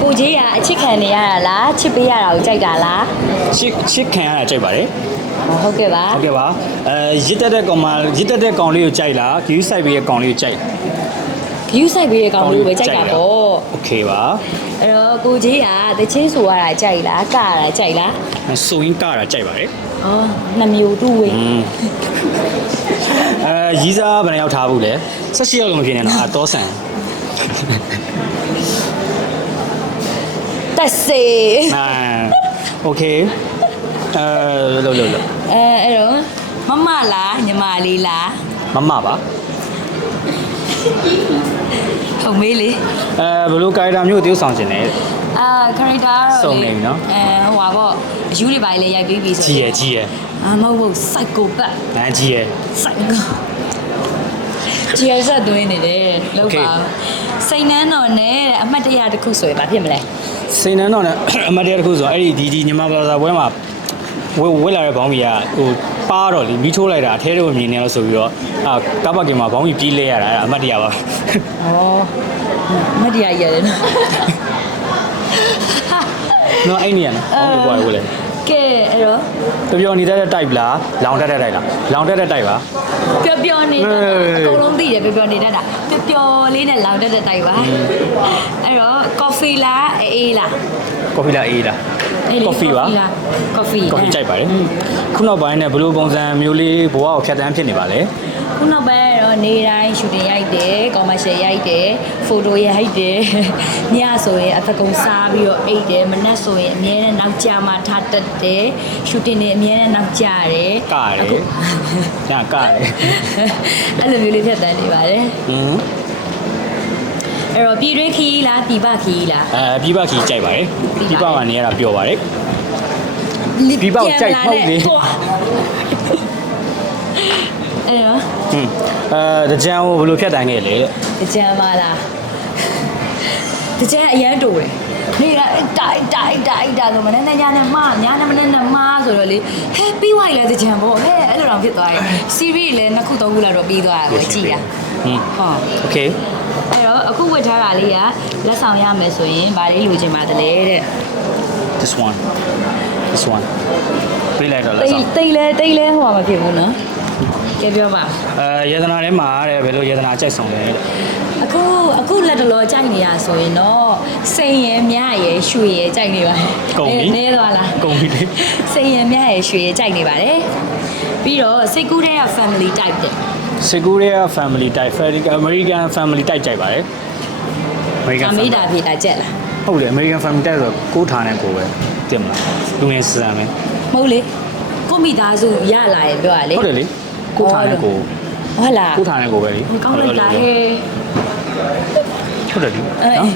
ကိုကြီးကအချစ်ခံနေရတာလားချစ်ပေးရတာကိုကြိုက်တာလား ချစ်ခံရတာကြိုက်ပါတယ် ဟုတ်ကဲ့ပါ ဟုတ်ကဲ့ပါရစ်တက်တဲ့ကောင်လေးကိုကြိုက်လား view site ပေးတဲ့ကောင်လေးကိုကြိုက် view site ပေးတဲ့ကောင်လေးကိုပဲကြိုက်တာပေါ့ okay ပါ အဲ့တော့ကိုကြီးကတချင်းဆိုရတာကြိုက်လားကရတာကြိုက်လား ဆိုရင်ကတာကြိုက်ပါတယ် အော်နှစ်မျိုးတူဝေး ရီးစားဘယ်နှယောက်ထားဘူးလဲ16ယောက်လုံးဖြစ်နေတော့အတော်ဆန် တက်စေ okay လို့အဲ့တော့မလားညီမလေးလား မပါ ဟုတ်မေးလေ ဘယ်လိုကာရီတာမျိုးတည်ဆောင်ခြင်းလဲ character စုံနေပြီနော် ဟိုပါပေါ့အယူတွေပါလေရိုက်ပြီးပြီဆို ကြီးရယ် မဟုတ် psychopath ကြီးရယ် psycho ကြီးရဆက်သွင်းနေတယ်လောက်ပါစိတ်နှမ်းတော်နဲ့အမှတ်တရတစ်ခုဆိုရင်ဘာဖြစ်မလဲ စိန်နန်းတော်နဲ့အမတ်တရားတစ်ခုဆိုအဲ့ဒီညီမဘာသာပွဲမှာဝက်လာတဲ့ဘောင်းကြီးကဟိုပါတော့လေမီးထိုးလိုက်တာအထဲတော့မြင်နေလို့ဆိုပြီးတော့ကားပတ်ကင်မှာဘောင်းကြီးပြေးလဲရတာအဲ့အမတ်တရားပါ ဩအမှတ်တရကြီးရတယ်နော် နော်အဲ့နေရနော်ဘောင်းကြီးကွာဝက်လဲ ကဲအဲ့တော့ ပြောနေတဲ့ type လားလောင်တက်တဲ့ type လားလောင်တက်တဲ့ type ပါ ပျော်နေတတ်တာအကုန်လုံးသိတယ်ပျော်နေတတ်တာပျော်လေးနဲ့လောင်တတ်တဲ့တိုက်ပါအဲ့တော့ coffee လားအေးလား coffee လားအေးလား coffee ပါ coffee ကြိုက်ပါတယ်ခုနောက်ပိုင်းနဲ့ဘလို့ပုံစံမျိုးလေးဘဝကိုဖြတ်တန်းဖြစ်နေပါလေ ခုနောက်ပိုင်းတော့နေတိုင်း shooting ရိုက်တယ် commercial ရိုက်တယ် photo ရိုက်တယ်ညဆိုရင်အသကုံစားပြီးတော့အိတ်တယ်မနက်ဆိုရင်အမြဲတမ်းနောက်ကျမှထားတတ်တယ် shooting တွေအမြဲတမ်းနောက်ကျတယ် ကရတယ်ညကရတယ် အဲ့လိုမျိုးလေးဖြတ်တန်းနေပါတယ်အဲ့တော့ပြည်တွင်းခီးလားပြည်ပခီးလား ပြည်ပခီးကြိုက်ပါတယ်ပြည်ပမှာနေရတာပျော်ပါတယ်ပြည်ပကိုကြိုက်ဟုတ်လေ အဲ့တော့တကြံကိုဘယ်လိုဖြတ်တန်းခဲ့လဲ တကြံပါလားတကြံအရန်တူတယ်နေတာတိုက်ဆိုမနေ့ညနေမှညနေမနေ့နဲ့မှဆိုတော့လေဟဲပြီးဝိုင်လဲတကြံပေါ့ဟဲအဲ့လိုတော့ဖြစ်သွားတယ် series လည်း2ခု3ခုလောက်တော့ပြီးသွားတာကိုကြည့်ရဟော okay အဲ့တော့အခုဝတ်ထားတာလေးကလက်ဆောင်ရမယ်ဆိုရင်ဗာလေးလိုချင်ပါတလဲတဲ့ this one ပြေးလိုက်တော့လက်ဆောင် တိတ်လဲဟိုမှာမဖြစ်ဘူးနော်ကဲပြောပါ ယေဒနာထဲမှာတဲ့ဘယ်လိုယေဒနာကြိုက်ဆောင်လဲတဲ့ အခုလက်တလောကြိုက်နေရဆိုရင်တော့စိန်ရယ်မြရယ်ရွှေရယ်ကြိုက်နေပါတယ်နေသွားလား ကုန်ပြီလေ စိန်ရယ်မြရယ်ရွှေရယ်ကြိုက်နေပါတယ်ပြီးတော့စိတ်ကူးတဲ့ family type တဲ့ Seguria family type American family type ကြိုက်ပါတယ် American မိတာဖေးတာကြက်လား ဟုတ်တယ် American family type ဆိုကိုးထားတဲ့ကိုပဲတင်မလားလူငယ်စံမယ် မဟုတ်လေကိုမိသားစုရလာရင်ပြောရလေ ဟုတ်တယ်လေကိုးထားတဲ့ကို ဟုတ်လား ကိုးထားတဲ့ကိုပဲလေ ကောင်းလိုက်တာဟဲ့ ဟုတ်တယ်လေနော်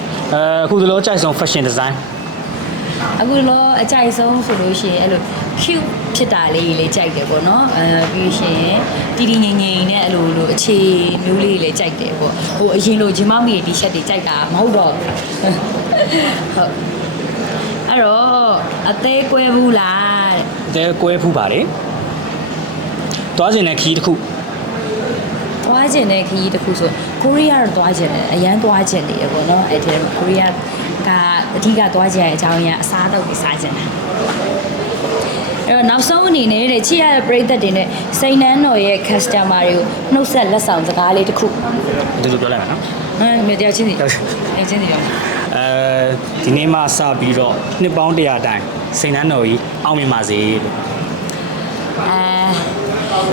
အခုဒီလိုကြိုက်ဆုံး fashion design အခုတော့အကြိုက်ဆုံးဆိုလို့ရှိရင်အဲ့လို cute ဖြစ်တာလေးလေးကြိုက်တယ်ပေါ့နော်ပြီးရှင်တီတီငိမ့်ငိမ့်နဲ့အဲ့လိုအခြေမျိုးလေးလေးကြိုက်တယ်ပေါ့ဟိုအရင်လိုဂျင်မောက်မီတီရှပ်တွေကြိုက်တာမဟုတ်တော့ဟုတ်အဲ့တော့အသေးကွဲဘူးလားတဲ့ တဲကွဲဖူးပါလေတွားကျင်တဲ့ခီးတစ်ခု သွားကျင်တဲ့ခရီးတစ်ခုဆိုကိုရီးယားတော့သွားကျင်တယ်အရန်သွားကျင်နေရပေါ့နော်အဲ့ဒီကိုရီးယားကအဓိကသွားကျင်တဲ့အကြောင်းရင်းအစားအသောက်တွေစားကျင်တာအဲ့တော့နောက်ဆုံးအနေနဲ့တဲ့ချစ်ရတဲ့ပရိသတ်တွေနဲ့စိန်နှန်းတော်ရဲ့ customer တွေကိုနှုတ်ဆက်လက်ဆောင်စကားလေးတစ်ခု ဒီလိုပြောလိုက်မှာနော် မြေတယောက်ချင်းစီအဲ့ချင်းစီတော့ ဒီနေ့မှစပြီးတော့နှစ်ပေါင်း100တိုင်စိန်နှန်းတော်ကြီးအောင်မြင်ပါစေလို့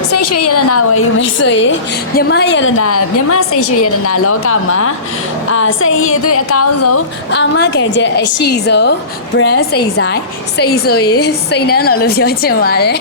စိတ်ရွှေရတနာဝယ်ယူမယ်ဆိုရင်မြမစိတ်ရွှေရတနာလောကမှာစိတ်ရည်သွေးအကောင်းဆုံးအာမခံချက်အရှိဆုံး brand စိတ်ဆိုင်စိတ်ဆိုရင်စိတ်နှမ်းတော်လို့ပြောချင်ပါတယ်